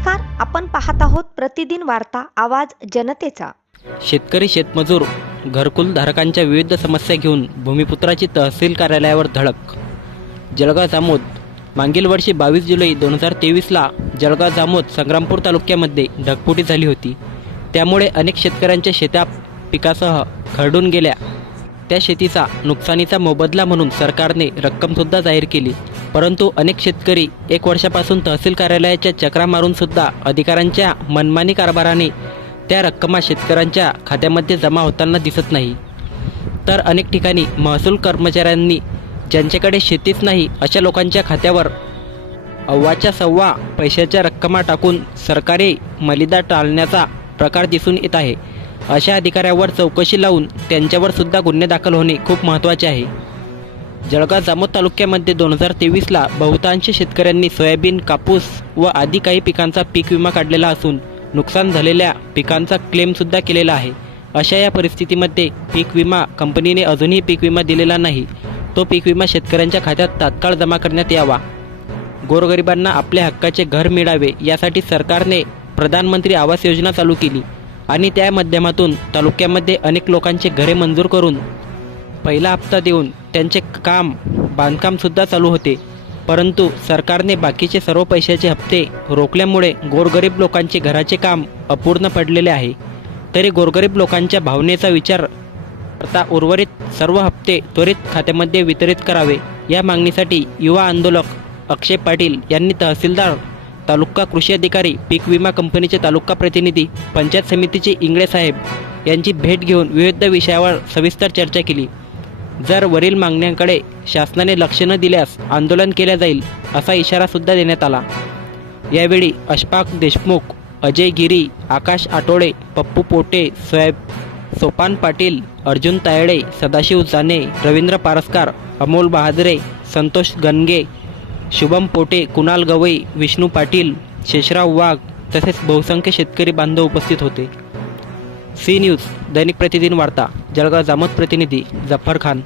नमस्कार, आपण पाहत आहोत प्रतिदिन वार्ता आवाज जनतेचा। शेतकरी शेतमजूर घरकुल धारकांच्या विविध समस्या घेऊन भूमिपुत्राची तहसील कार्यालयावर धडक। जळगाव जामोद मागील वर्षी 22 जुलै 2023ला जळगाव जामोद संग्रामपूर तालुक्यामध्ये ढगफुटी झाली होती। त्यामुळे अनेक शेतकऱ्यांच्या शेता पिकासह खरडून गेल्या। त्या शेतीचा नुकसानीचा मोबदला म्हणून सरकारने रक्कमसुद्धा जाहीर केली, परंतु अनेक शेतकरी 1 वर्षापासून तहसील कार्यालयाच्या चक्रा मारून सुद्धा अधिकाऱ्यांच्या मनमानी कारभाराने त्या रक्कमा शेतकऱ्यांच्या खात्यामध्ये जमा होताना दिसत नाही। तर अनेक ठिकाणी महसूल कर्मचाऱ्यांनी ज्यांच्याकडे शेतीच नाही अशा लोकांच्या खात्यावर अव्वाच्या सव्वा पैशाच्या रक्कमा टाकून सरकारी मलिदा टाळण्याचा प्रकार दिसून येत आहे। अशा अधिकाऱ्यावर चौकशी लावून त्यांच्यावर सुद्धा गुन्हे दाखल होणे खूप महत्त्वाचे आहे। जळगाव जामोद तालुक्यामध्ये 2023ला बहुतांश शेतकऱ्यांनी सोयाबीन, कापूस व आदी काही पिकांचा पीक विमा काढलेला असून नुकसान झालेल्या पिकांचा क्लेमसुद्धा केलेला आहे। अशा या परिस्थितीमध्ये पीक विमा कंपनीने अजूनही पीक विमा दिलेला नाही। तो पीक विमा शेतकऱ्यांच्या खात्यात तात्काळ जमा करण्यात यावा। गोरगरिबांना आपल्या हक्काचे घर मिळावे यासाठी सरकारने प्रधानमंत्री आवास योजना चालू केली आणि त्या माध्यमातून तालुक्यामध्ये अनेक लोकांचे घरे मंजूर करून पहिला हप्ता देऊन त्यांचे बांधकामसुद्धा चालू होते। परंतु सरकारने बाकीचे सर्व पैशाचे हप्ते रोखल्यामुळे गोरगरीब लोकांचे घराचे काम अपूर्ण पडलेले आहे। तरी गोरगरीब लोकांच्या भावनेचा विचार करता उर्वरित सर्व हप्ते त्वरित खात्यामध्ये वितरित करावे या मागणीसाठी युवा आंदोलक अक्षय पाटील यांनी तहसीलदार, तालुका कृषी अधिकारी, पीक विमा कंपनीचे तालुका प्रतिनिधी, पंचायत समितीचे इंगळे साहेब यांची भेट घेऊन विविध विषयावर सविस्तर चर्चा केली। जर वरील मागण्यांकडे शासनाने लक्ष न दिल्यास आंदोलन केले जाईल असा इशारा सुद्धा देण्यात आला। यावेळी अशफाक देशमुख, अजय गिरी, आकाश आठवडे, पप्पू पोटे, सोपान पाटील, अर्जुन तायडे, सदाशिव जाने, रवींद्र पारसकर, अमोल बहादरे, संतोष गणगे, शुभम पोटे, कुणाल गवई, विष्णू पाटील, शेषराव वाघ तसेच बहुसंख्य शेतकरी बांधव उपस्थित होते। सी न्यूज दैनिक प्रतिदिन वार्ता जळगाव जामोद प्रतिनिधी जफर खान।